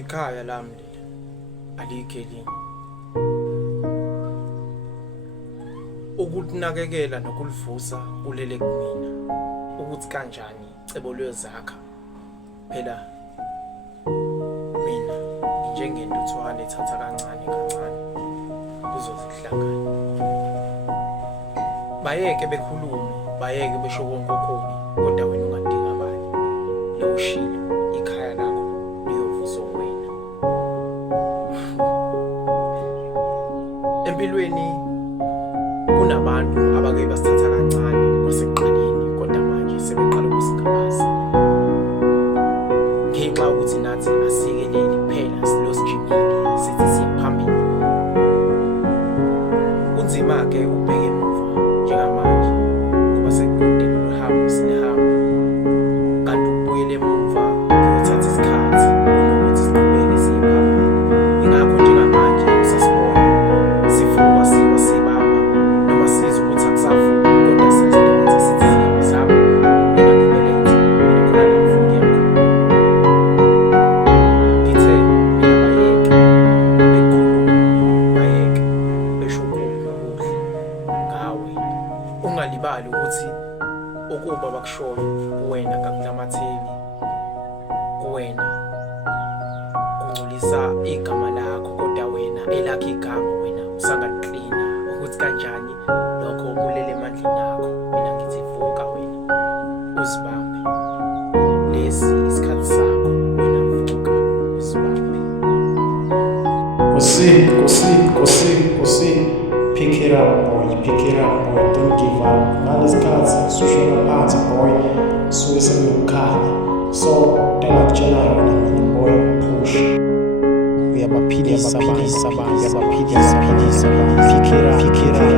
Ikhaya lami alikho elinye. Ukulinakekela nokulivusa kulele kumina ukuthi kanjani icebo lwezakha. Phela mina njengentuthwane ethatha kancane kancane kuzozihlangana. Bayeke bekhulume, bayeke besho konke okubi, kodwa wena ungadingabali. Lo ushilo ikhaya lakho liyovuswa wena. Empilweni kunabantu abake basithatha kancane kwasekuqaleni, kodwa manje sebeqala ukusingabaza. Ngenxa ukuthi nathi asikeleli kuphela silosijimile sithi siyaphambili. Kunzima-ke ukubheka emuva njengamanje ngoba sekudinga uhambo sinehamba. Kanti ukubuyela emuva kuyothatha isikhathi kunokuthi siqhubeke siye phambili. Ingakho njengamanje usasibona sivuka siwa sibaba noma sizwe ukuthi akusavuki, kodwa siyazidonsa sithi siyazama mina ngibelethe mina khona la ngifuna ukuya khona. Ngithe mina bayeke bekhuluma, bayeke besho okubi nokuhle ngawe. Ungalibali ukuthi ukuba bakushoyo kuwena kakunamatheli, kuwena kungcolisa igama lakho, kodwa wena elakho igama wena usangaliklina ukuthi kanjani lokho kulele emandleni akho. Mina ngithi vuka wena uzibambe, lesi isikhathi sakho, wena vuka uzibambe. Kosi. Pick it up, boy. Pick it up, boy. Don't give up. Ngalesikhathi sushona phansi, boy. Suke sekuyokhanya. So, ngakutshela wena mina, boy, push. Uyabaphilisa abantu. Pick it up.